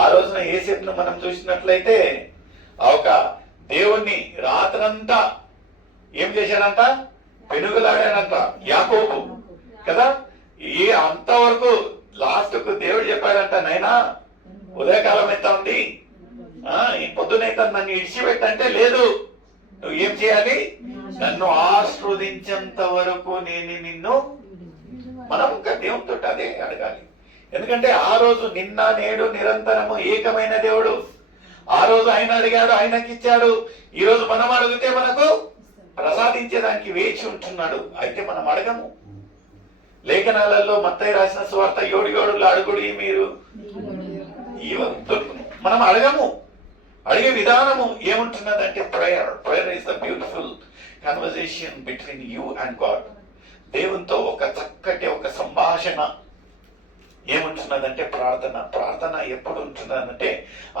ఆ రోజున యేసేపును మనం చూసినట్లయితే ఆ ఒక దేవుణ్ణి రాత్రంతా ఏం చేశాడంట? పెనుగులాడాడంట యాకోబు కదా. ఈ అంతవరకు లాస్ట్ కు దేవుడు చెప్పాడంట, నైనా ఉదయకాలం ఎంత ఉంది, ఈ పొద్దునైతే నన్ను ఇడిచిపెట్టంటే లేదు, నువ్వు ఏం చేయాలి? నన్ను ఆస్వాదించేంత వరకు నేను నిన్ను. మనం ఇంకా దేవునితో అదే అడగాలి. ఎందుకంటే ఆ రోజు నిన్న నేడు నిరంతరము ఏకమైన దేవుడు. ఆ రోజు ఆయన అడిగాడు, ఆయనకి ఇచ్చాడు. ఈ రోజు మనం అడిగితే మనకు ప్రసాదించేదానికి వేచి ఉంటున్నాడు. అయితే మనం అడగము. లేఖనాలలో మత్తయి రాసిన సువార్త 7 అడుగుడి మీరు, మనం అడగము. అడిగే విధానము ఏముంటున్నదంటే prayer. Prayer is the beautiful conversation between you and God. దేవునితో ఒక చక్కటి ఒక సంభాషణ ఏముంటున్నదంటే ప్రార్థన. ప్రార్థన ఎప్పుడు ఉంటున్నదంటే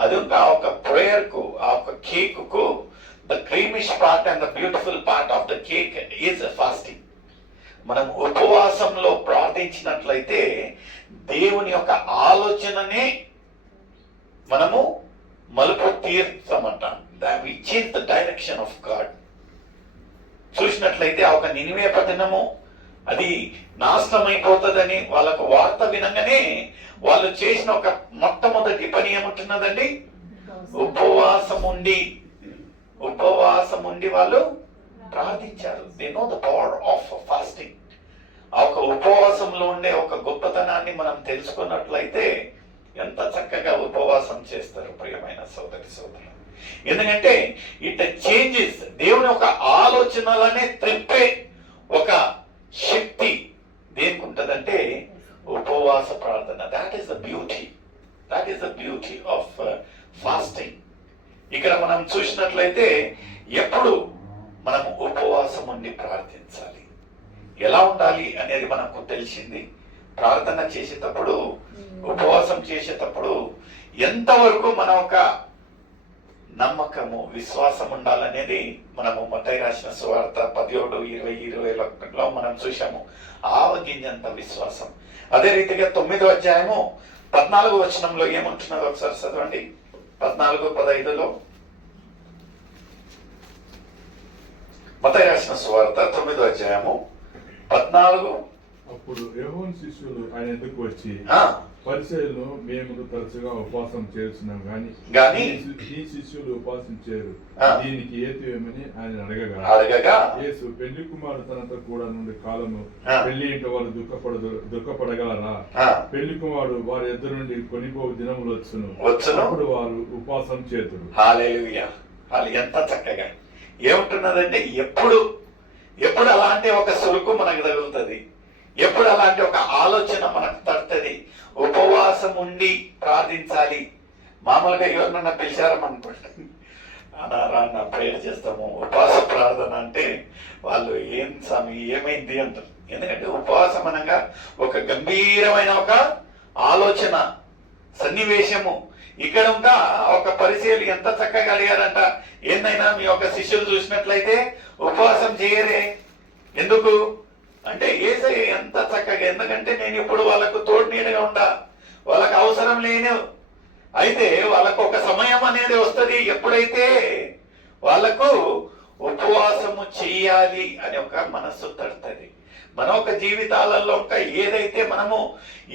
అది ఆ ఒక ప్రేయర్ కు, ఆ ఒక కేక్ కు the creamish part and the beautiful part of the cake is fasting. మనం ఉపవాసంలో ప్రార్థించినట్లయితే దేవుని యొక్క ఆలోచననే మనము మలుపు తీర్చమంటాం. We change the direction of God. చూసినట్లయితే ఆ ఒక నినివే పట్టణము అది నాశనమైపోతుందని వాళ్ళకు వార్త వినగానే వాళ్ళు చేసిన ఒక మొట్టమొదటి పని ఏముంటున్నదండి? ఉపవాసం ఉండి వాళ్ళు ప్రార్థించారు. They know the power of fasting. ఆ ఒక ఉపవాసంలో ఉండే ఒక గొప్పతనాన్ని మనం తెలుసుకున్నట్లయితే ఎంత చక్కగా ఉపవాసం చేస్తారు ప్రియమైన సోదరి సోదరులు. ఎందుకంటే ఇట్ చేంజెస్. దేవుని ఒక ఆలోచనలనే త్రిప్పే ఒక శక్తి దేనికి ఉంటదంటే ఉపవాస ప్రార్థన. That is the beauty of fasting. ఇక్కడ మనం చూసినట్లయితే ఎప్పుడు మనం ఉపవాసం ఉండి ప్రార్థించాలి, ఎలా ఉండాలి అనేది మనకు తెలిసింది. ప్రార్థన చేసేటప్పుడు, ఉపవాసం చేసేటప్పుడు ఎంతవరకు మన ఒక నమ్మకము, విశ్వాసం ఉండాలనేది మనము మత్తయి రాసిన సువార్త 17, 20, 21లో మనం చూసాము. ఆవగింజంత విశ్వాసం. అదే రీతిగా 9వ అధ్యాయము 14వ వచనంలో ఏముంటున్నదో ఒకసారి చదవండి. 14-15లో మత్తయి రాసిన సువార్త 9వ అధ్యాయము 14. అప్పుడు యోహాను శిష్యులు ఆయన ఎదుకు వచ్చి, పరిసయ్యులు మేము తరచుగా ఉపవాసం చేస్తున్నాం గాని ఈ శిష్యులు ఉపాసించారు, దీనికి హేతు ఏమని ఆయన అడగగా యేసు, పెళ్లి కుమారుడు తనతో కూడా నుండి కాలము పెళ్లి ఇంట వారు దుఃఖపడగలరా? పెళ్లి కుమారుడు వారి ఎదురు నుండి కొనిపోవు దినములు వచ్చును, అప్పుడు వారు ఉపవాసం చేతురు. హల్లెలూయా. ఎంత చక్కగా ఏముంటున్నదంటే ఎప్పుడు అలాంటి ఒక సులుకు మనకు తగులుతుంది, ఎప్పుడు అలాంటి ఒక ఆలోచన మనకు తడుతుంది. ఉపవాసం ఉండి ప్రార్థించాలి. మామూలుగా ఎవరినన్నా పిలిచారనుకోండి, అన్న ప్రేయర్ చేస్తాము, ఉపవాస ప్రార్థన అంటే వాళ్ళు ఏం స్వామి ఏమైంది అంటారు. ఎందుకంటే ఉపవాసం అనగా ఒక గంభీరమైన ఒక ఆలోచన సన్నివేశము. ఇక్కడ ఇంకా ఒక పరిచయాలు ఎంత చక్కగా అడిగారంట, ఏందైనా మీ యొక్క శిష్యులు చూసినట్లయితే ఉపవాసం చేయరే, ఎందుకు అంటే యేసయ్య ఎంత చక్కగా. ఎందుకంటే నేను ఇప్పుడు వాళ్ళకు తోడు నీడగా ఉండా, వాళ్ళకు అవసరం లేను. అయితే వాళ్ళకు ఒక సమయం అనేది వస్తుంది, ఎప్పుడైతే వాళ్ళకు ఉపవాసము చెయ్యాలి అని ఒక మనస్సు తడుతుంది. మన ఒక జీవితాలలో ఒక ఏదైతే మనము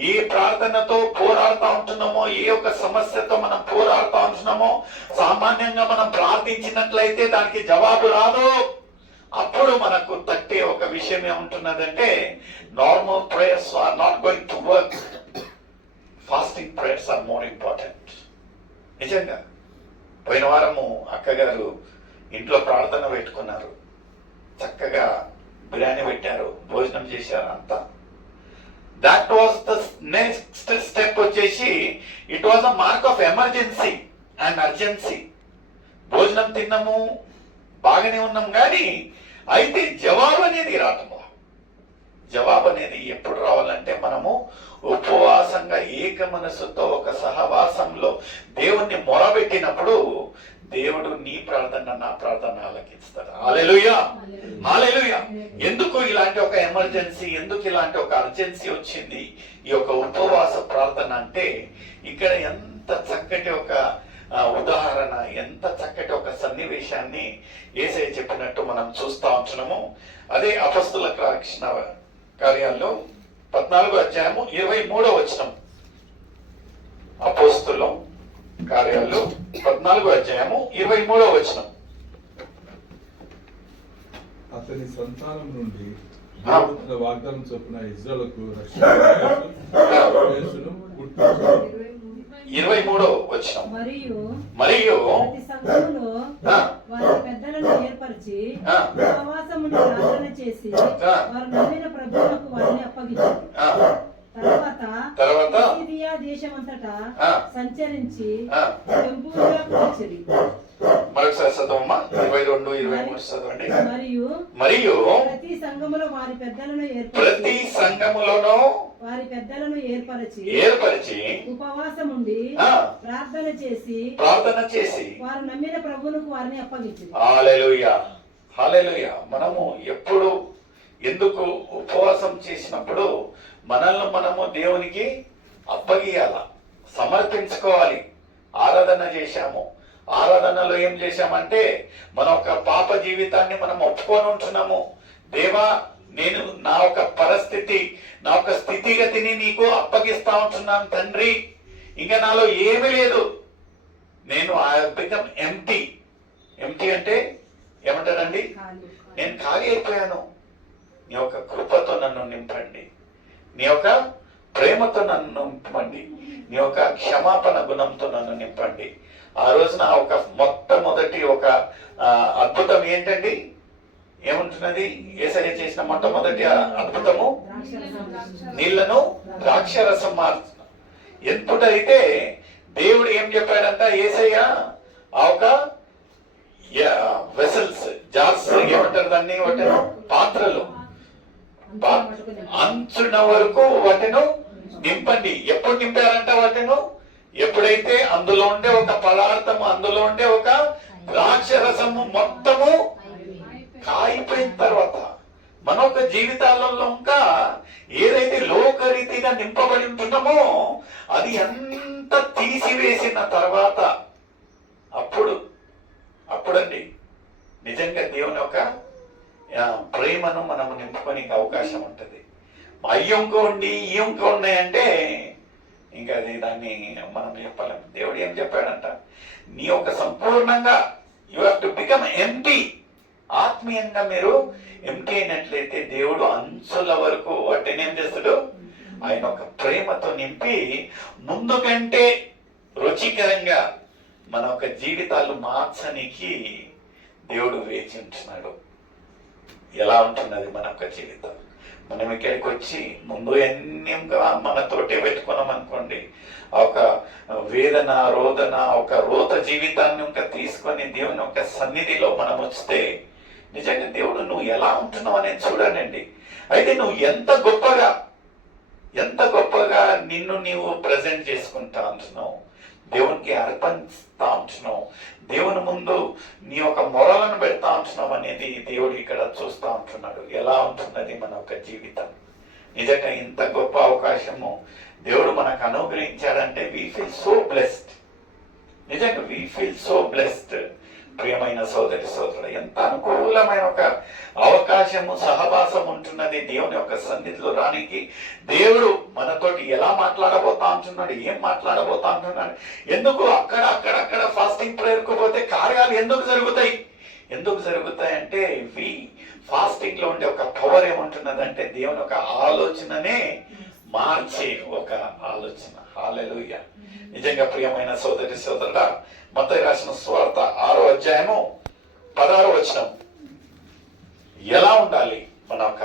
ఏ ప్రార్థనతో పోరాడుతూ ఉంటున్నామో, ఏ ఒక సమస్యతో మనం పోరాడుతూ ఉంటున్నామో, సామాన్యంగా మనం ప్రార్థించినట్లయితే దానికి జవాబు రాదు. అప్పుడు మనకు తట్టే ఒక విషయం ఏముంటున్నదంటే normal prayers are not going to work. Fasting prayers are more important. నిజంగా పోయిన వారము అక్కగారు ఇంట్లో ప్రార్థన పెట్టుకున్నారు, చక్కగా బిర్యానీ పెట్టారు, భోజనం చేశారు అంతా. That was the next step వచ్చేసి it was a mark of emergency and urgency. భోజనం తిన్నాము, బాగానే ఉన్నాం, కానీ అయితే జవాబు అనేది రావటం. జవాబు అనేది ఎప్పుడు రావాలంటే మనము ఉపవాసంగా ఏక మనస్సుతో ఒక సహవాసంలో దేవుణ్ణి మొరబెట్టినప్పుడు దేవుడు నీ ప్రార్థన నా ప్రార్థన ఆలకిస్తాడు. హల్లెలూయా, హల్లెలూయా. ఎందుకు ఇలాంటి ఒక ఎమర్జెన్సీ, ఎందుకు ఇలాంటి ఒక అర్జెన్సీ వచ్చింది ఈ యొక్క ఉపవాస ప్రార్థన అంటే, ఇక్కడ ఎంత ఎంత చక్కటి ఒక ఉదాహరణ, ఎంత చక్కటి ఒక సన్నివేశాన్ని యేసయ్య చెప్పినట్టు మనం చూస్తా ఉంటున్నాము. అదే అపొస్తలుల కార్యాల్లో 14వ అధ్యాయము 23వ వచనం. అపొస్తలుల కార్యాలు 14వ అధ్యాయము 23వ వచనం. అతని సంతానం నుండి దేవుడు తన వాగ్దానం చొప్పున ఇశ్రాయేలుకు రక్షణను పుట్టించాడు. 23వ వచనం. మరియు ప్రతి సంఘములో వారి పెద్దలను ఏర్పరిచి ఉపవాసమును ప్రార్థన చేసి వారు నమ్మిన ప్రభువులకు వారిని అప్పగించారు. తర్వాత సిరియా దేశమంతటా సంచరించి పెంపుగా కూర్చుని. మరొకసారి చదవమ్మా, 22, 23 చదవండి. మరియు ప్రతి సంఘములో వారి పెద్దలను ఏర్పరిచి ఉపవాసముండి ప్రార్థన చేసి వారు నమ్మిన ప్రభువులకు వారిని అప్పగించారు. హల్లెలూయా, హల్లెలూయా. మనము ఎప్పుడు ఎందుకు ఉపవాసం చేసినప్పుడు మనల్ని మనము దేవునికి అప్పగియాల, సమర్పించుకోవాలి. ఆరాధన చేశాము, ఆరాధనలో ఏం చేశామంటే మన ఒక పాప జీవితాన్ని మనం ఒప్పుకొని ఉంటున్నాము. దేవా, నేను నా ఒక పరిస్థితి, నా ఒక స్థితిగతిని నీకు అప్పగిస్తా ఉంటున్నాను తండ్రి. ఇంకా నాలో ఏమీ లేదు, నేను ఐ బికమ్ ఎంప్టీ. ఎంప్టీ అంటే ఏమంటారండి? నేను ఖాళీ అయిపోయాను. నీ యొక్క కృపతో నన్ను నింపండి, నీ యొక్క ప్రేమతో నన్ను నింపండి, నీ యొక్క క్షమాపణ గుణంతో నన్ను నింపండి. ఆ రోజున ఒక మొట్టమొదటి ఒక అద్భుతం ఏంటండి? ఏముంటున్నది? యేసయ్య చేసిన మొట్టమొదటి అద్భుతము నీళ్లను ద్రాక్షరసం మార్చడం. ఎప్పుడైతే దేవుడు ఏం చెప్పాడంట, యేసయ్య ఆ ఒక వెసల్స్, జార్స్ ఏమంటారు దాన్ని, వాటిని పాత్రలు అంచున వరకు వాటిను నింపండి. ఎప్పుడు నింపారంట వాటిను? ఎప్పుడైతే అందులో ఉండే ఒక పదార్థము, అందులో ఉండే ఒక ద్రాక్షరసము మొత్తము కాయిపోయిన తర్వాత, మన ఒక జీవితాలలో ఇంకా ఏదైతే లోకరీతిగా నింపబడి ఉంటున్నామో అది ఎంత తీసివేసిన తర్వాత అప్పుడండి నిజంగా దేవుని యొక్క ప్రేమను మనము నింపుకోనికి అవకాశం ఉంటుంది. అయ్యంకో ఉండి ఈయంకో ఉన్నాయంటే ఇంకా అది దాన్ని మనం చెప్పలేం. దేవుడు ఏం చెప్పాడంట, నీ యొక్క సంపూర్ణంగా you have to become empty. ఆత్మీయంగా మీరు ఎంప్టీ అయినట్లయితే దేవుడు అంచుల వరకు వాటిని ఏం చేస్తాడు? ఆయన ఒక ప్రేమతో నింపి ముందు కంటే రుచికరంగా మన ఒక జీవితాలు మార్చడానికి దేవుడు వేచి ఉంటున్నాడు. ఎలా ఉంటున్నది మన యొక్క జీవితం? మనం ఇక్కడికి వచ్చి ముందు ఎన్ని మనతోటే పెట్టుకున్నాం అనుకోండి, ఒక వేదన, రోదన, ఒక రోత జీవితాన్ని ఇంకా తీసుకొని దేవుని యొక్క సన్నిధిలో మనం వస్తే నిజంగా దేవుడు నువ్వు ఎలా ఉంటున్నావు అనేది చూడండి. అయితే నువ్వు ఎంత గొప్పగా నిన్ను నీవు ప్రజెంట్ చేసుకుంటా ఉంటున్నావు, దేవునికి అర్పణిస్తా ఉంటున్నావు, దేవుని ముందు నీ యొక్క మొరలను పెడతా ఉంటున్నావు అనేది దేవుడు ఇక్కడ చూస్తూ ఉంటున్నాడు. ఎలా ఉంటున్నది మన యొక్క జీవితం? నిజంగా ఇంత గొప్ప అవకాశము దేవుడు మనకు అనుగ్రహించాడంటే వీ ఫీల్ సో బ్లెస్డ్. నిజంగా వీ ఫీల్ సో బ్లెస్డ్. ప్రియమైన సోదరి సోదరుడు, ఎంత అనుకూలమైన ఒక అవకాశము, సహవాసం ఉంటున్నది దేవుని యొక్క సన్నిధిలో రానికి. దేవుడు మనతోటి ఎలా మాట్లాడబోతా ఉంటున్నాడు, ఏం మాట్లాడబోతా ఉంటున్నాడు, ఎందుకు అక్కడ ఫాస్టింగ్ ప్రేయర్కు పోతే కార్యాలు ఎందుకు జరుగుతాయి అంటే ఫాస్టింగ్ లో ఉండే ఒక పవర్ ఏముంటున్నదంటే దేవుని ఒక ఆలోచననే మార్చే ఒక ఆలోచన. హల్లెలూయా. నిజంగా ప్రియమైన సోదరి సోదరుడా, మత్తయి రాసిన సువార్త 6వ అధ్యాయము 16వ వచనం. ఎలా ఉండాలి మన యొక్క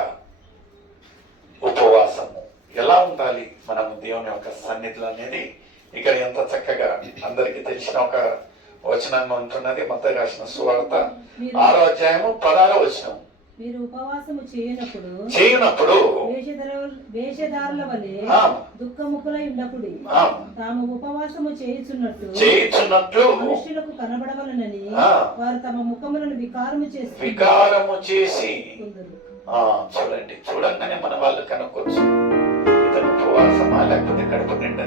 ఉపవాసము, ఎలా ఉండాలి మనము దేవుని యొక్క సన్నిధిలో అనేది ఇక్కడ ఎంత చక్కగా అందరికీ తెలిసిన ఒక వచనం ఉంటున్నది. మత్తయి రాసిన సువార్త 6వ అధ్యాయము 16వ వచనం. మీరు ఉపవాసము చేయనప్పుడు వేషధారుల వలె దుఃఖముఖులై ఉండకుడి, తాము ఉపవాసము చేయుచున్నట్లు మనుషులకు కనబడవలనని వారు తమ ముఖములను వికారము చేసి చూడంగానే మన వాళ్ళు కనుక్కోవచ్చు, ఇతను ఉపవాసమా లేకపోతే కడుపు నిండా